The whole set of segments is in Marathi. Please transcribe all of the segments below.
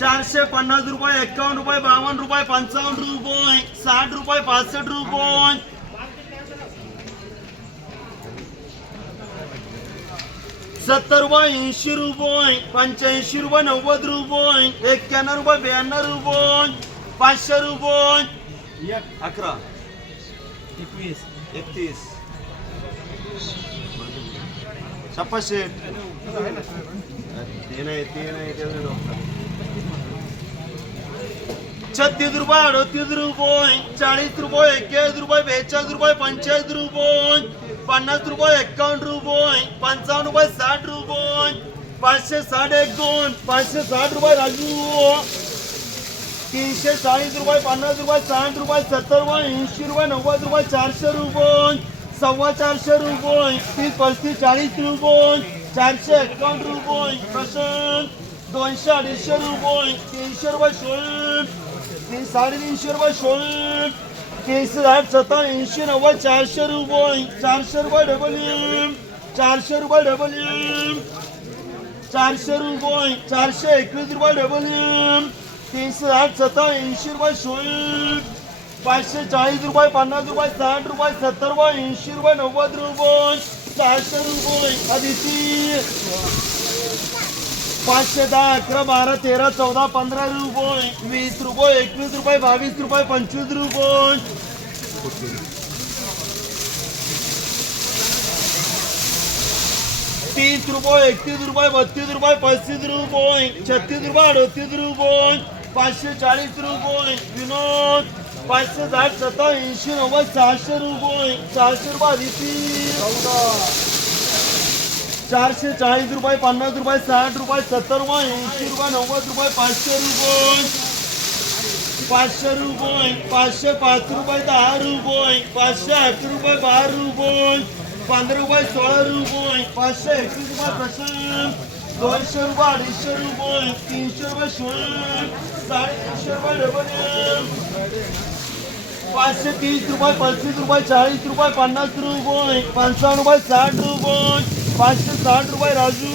चारशे पन्नास रुपये एक्कावन्न रुपये बावन्न रुपये पंचावन्न रुपये साठ रुपये पासष्ट रुपये. सत्तर रुपये ऐंशी रुपये पंच्याऐंशी रुपये नव्वद रुपये एक्क्याण्णव रुपये ब्याण्णव रुपये पाचशे रुपये. अकरा. एकवीस. एकतीस. छप्पा शेठ ते नाही ते नाही ते नाही डॉक्टर. छत्तीस रुपये अडतीस रुपये चाळीस रुपये एक्केचाळीस रुपये बेचाळीस रुपये पंचेचाळीस रुपये पन्नास रुपये एक्कावन्न रुपये पंचावन्न रुपये साठ रुपये पाचशे साठ एक दोन पाचशे साठ रुपये राजू. तीनशे चाळीस रुपये पन्नास रुपये साठ रुपये सत्तर रुपये ऐंशी रुपये नव्वद रुपये चारशे रुपये सव्वा चारशे रुपये तीस पस्तीस चाळीस रुपये चारशे एकावन्न रुपये प्रशांत दोनशे अडीचशे रुपये तीनशे रुपये शोध तीन साडेतीनशे रुपये शोध तीनशे आठ सत्तर ऐंशी नव्वद चारशे रुपये चारशे रुपये डबल चारशे रुपये डबल चारशे रुपये चारशे एकवीस रुपये डबल तीनशे आठ सत्तर ऐंशी रुपये शोध पाचशे चाळीस रुपये पन्नास रुपये साठ रुपये सत्तर रुपये ऐंशी रुपये नव्वद रुपये चारशे रुपये. अदिती. पाचशे दहा अकरा बारा तेरा चौदा पंधरा रुपये वीस रुपये एकवीस रुपये बावीस रुपये पंचवीस रुपये. तीस रुपये एकतीस रुपये बत्तीस रुपये पस्तीस रुपये छत्तीस रुपये अडतीस रुपये पाचशे चाळीस रुपये विनोद. पाचशे साठ सत्तर ऐंशी नव्वद सहाशे रुपये सहाशे रुपये अदिती चारशे चाळीस रुपये पन्नास रुपये साठ रुपये सत्तर रुपये ऐंशी रुपये नव्वद रुपये पाचशे रुपये. पाचशे रुपये पाचशे पाच रुपये दहा रुपये पाचशे आठ रुपये बारा रुपये पंधरा रुपये सोळा रुपये पाचशे एकवीस रुपये प्रशांत दोनशे रुपये अडीचशे रुपये तीनशे रुपये शोध साडेतीनशे रुपये डबल पाचशे तीस रुपये पस्तीस रुपये चाळीस रुपये पन्नास रुपये पंचावन्न रुपये साठ रुपये. पाचशे साठ रुपये राजू.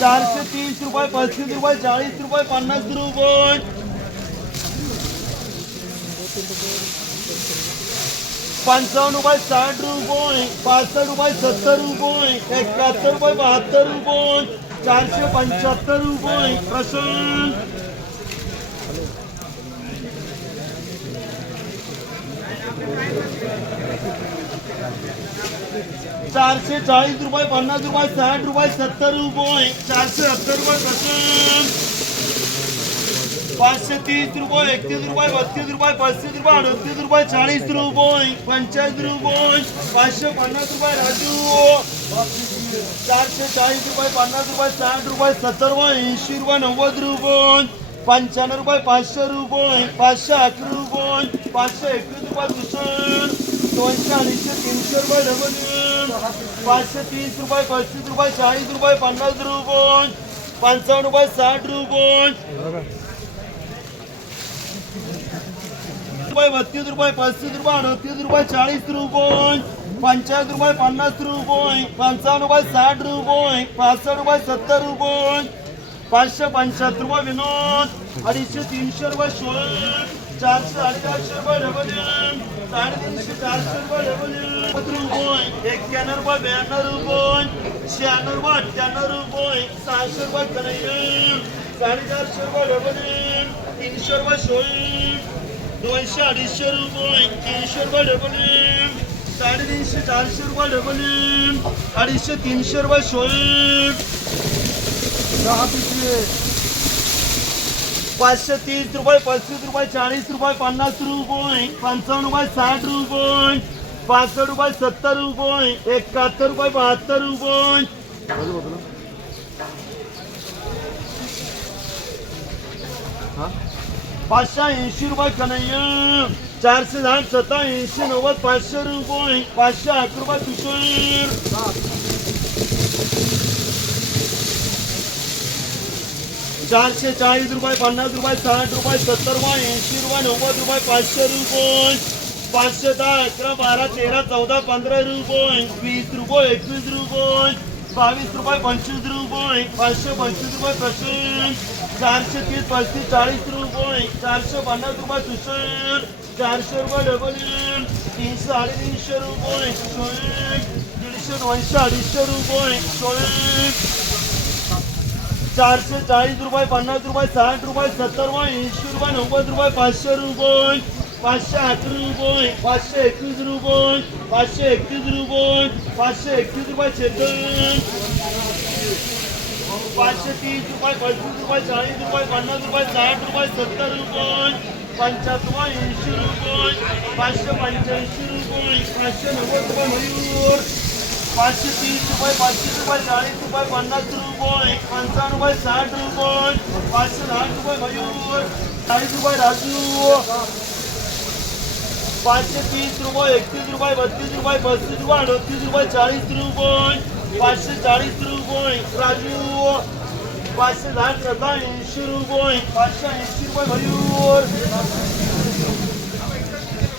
चारशे तीस रुपये पस्तीस रुपये चाळीस रुपये पन्नास रुपये. पंचावन्न रुपये साठ रुपये पासष्ट रुपये सत्तर रुपये एकाहत्तर रुपये बहात्तर रुपये चारशे पंच्याहत्तर रुपये. प्रशांत. चारशे चाळीस रुपये पन्नास रुपये साठ रुपये सत्तर रुपये. चारशे सत्तर रुपये प्रशांत पाचशे तीस रुपये एकतीस रुपये बत्तीस रुपये पस्तीस रुपये अडतीस रुपये चाळीस रुपये पंचाळीस रुपये पाचशे पन्नास रुपये राजू. चारशे चाळीस रुपये पन्नास रुपये साठ रुपये सत्तर रुपये ऐंशी रुपये नव्वद रुपये पंच्याण्णव रुपये पाचशे रुपये पाचशे अकरा रुपये पाचशे एकवीस रुपये दुसरं. दोनशे अडीचशे तीनशे रुपये डबल पाचशे तीस रुपये पस्तीस रुपये चाळीस रुपये पन्नास रुपये पंचावन्न रुपये साठ रुपये रुपये बत्तीस रुपये पस्तीस रुपये अडतीस रुपये चाळीस रुपये पंचाळीस रुपये पन्नास रुपये पंचावन्न रुपये साठ रुपये पासष्ट रुपये सत्तर रुपये पाचशे पंच्याहत्तर रुपये विनोद. अडीचशे तीनशे रुपये सोळा. चारशे अठ्याऐंशी रुपये डबल साडेतीनशे चारशे रुपये डबल रुपये. एक्क्याण्णव रुपये ब्याण्णव रुपये. शहाण्णव रुपये अठ्ठ्याण्णव रुपये. सहाशे रुपये कन्हैया साडेचारशे रुपये डबल तीनशे रुपये शोध दोनशे अडीचशे रुपये. तीनशे रुपये डबल साडेतीनशे चारशे रुपये डबल अडीचशे तीनशे रुपये शोएब दहा पिशवी पाचशे तीस रुपये पस्तीस रुपये चाळीस रुपये पन्नास रुपये पंचावन्न रुपये साठ रुपये पासष्ट रुपये सत्तर रुपये एकाहत्तर रुपये बहात्तर रुपये. पाचशे ऐंशी रुपये कन्हैया चारशे साठ सत्तर ऐंशी नव्वद पाचशे रुपये पाचशे अकरा रुपये तुषार चारशे चाळीस रुपये पन्नास रुपये साठ रुपये सत्तर रुपये ऐंशी रुपये नव्वद रुपये पाचशे रुपये. पाचशे दहा अकरा बारा तेरा चौदा पंधरा रुपये. वीस रुपये एकवीस रुपये. बावीस रुपये पंचवीस रुपये. पाचशे पंचवीस रुपये प्रसून चारशे तीस पस्तीस चाळीस रुपये. चारशे पन्नास रुपये सुशांत चारशे रुपये डबल तीनशे साडेतीनशे रुपये. शोएब दीडशे दोनशे अडीचशे रुपये. सोळे. चारशे चाळीस रुपये पन्नास रुपये साठ रुपये सत्तर रुपये ऐंशी रुपये नव्वद रुपये पाचशे रुपये पाचशे अकरा रुपये पाचशे एकवीस रुपये पाचशे एकतीस रुपये पाचशे एकतीस रुपये छेदन. पाचशे तीस रुपये पस्तीस रुपये चाळीस रुपये पन्नास रुपये साठ रुपये सत्तर रुपये पंच्याहत्तर रुपये ऐंशी रुपये पाचशे पंच्याऐंशी रुपये पाचशे नव्वद रुपये मयूर. पाचशे तीस रुपये पाचशे रुपये चाळीस रुपये पन्नास रुपये पंचावन्न रुपये साठ रुपये पाचशे साठ रुपये मयूर चाळीस रुपये राजू पाचशे तीस रुपये एकतीस रुपये बत्तीस रुपये पस्तीस रुपये अडतीस रुपये चाळीस रुपये पाचशे चाळीस रुपये राजू पाचशे दहा सतरा ऐंशी रुपये पाचशे ऐंशी रुपये मयूर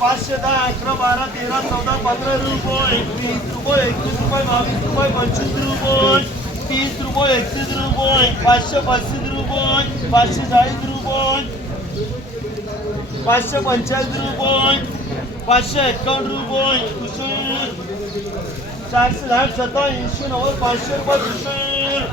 पाचशे दहा अकरा बारा तेरा चौदा पंधरा रुपये. वीस रुपये एकवीस रुपये बावीस रुपये पंचवीस रुपये. तीस रुपये एकतीस रुपये. पाचशे पस्तीस रुपये. पाचशे चाळीस रुपये. पाचशे पंचाळीस रुपये. पाचशे एकावन्न रुपये. चारशे दहा सत्ता ऐंशी नव्वद पाचशे रुपये कुशल